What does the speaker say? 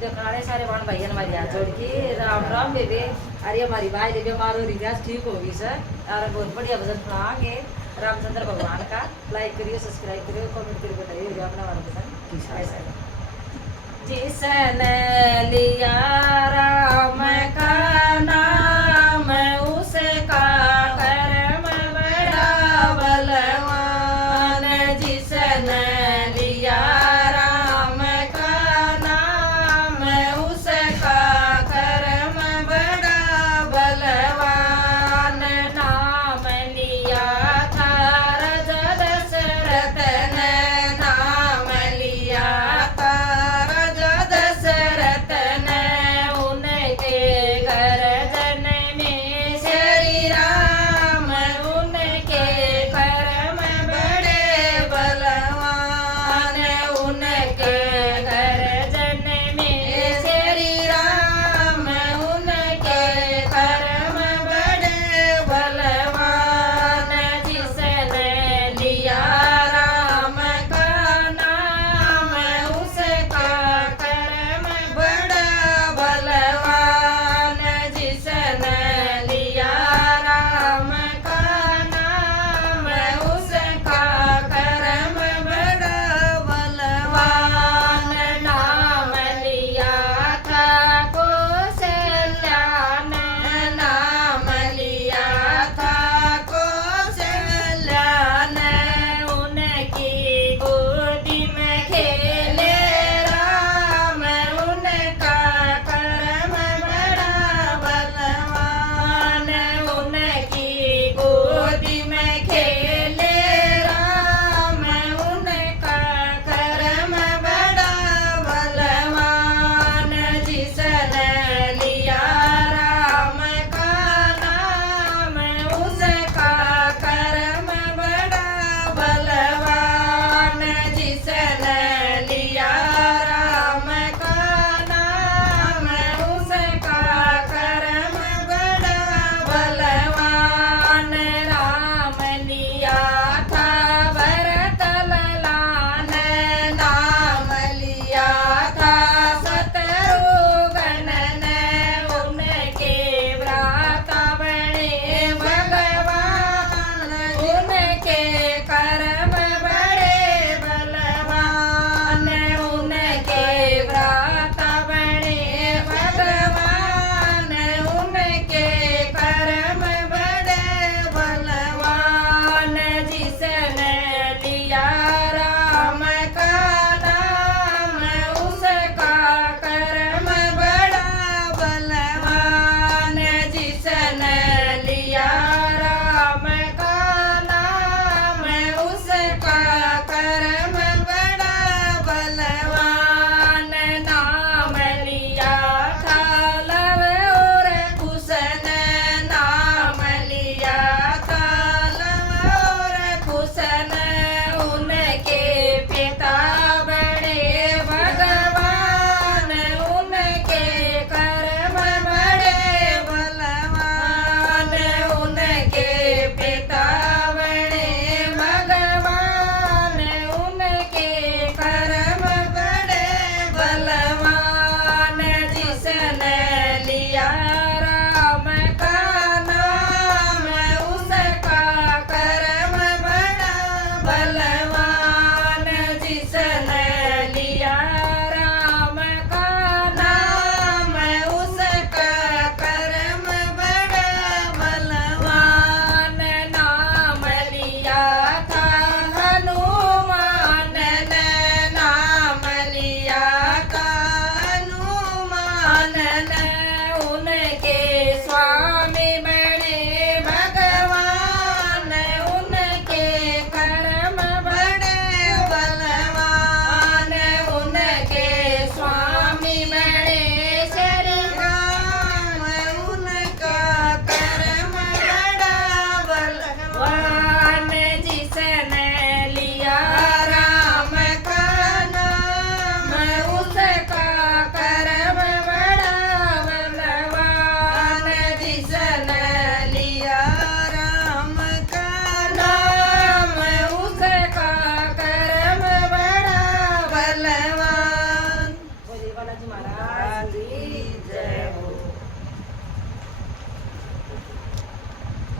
दिखाने सारे बाण भैया हमारी हाथ जोड़ के राम राम बेबे। अरे हमारी भाई ने बीमार हो रही थी, आज ठीक होगी सर। और बहुत बढ़िया भजन सुनाएंगे रामचंद्र भगवान का। लाइक करिए, सब्सक्राइब करिए, कमेंट करके बताइए जो अपना वाला पसंद कैसा है। जिसने लिया राम का नाम उसका कर्म बड़ा बलवान। जिसने लिया राम का नाम उसका कर्म बड़ा बलवान। नाम लिया था राजा दशरथ ने, नाम लिया था राजा दशरथ ने। बालाजी महाराज की जय हो।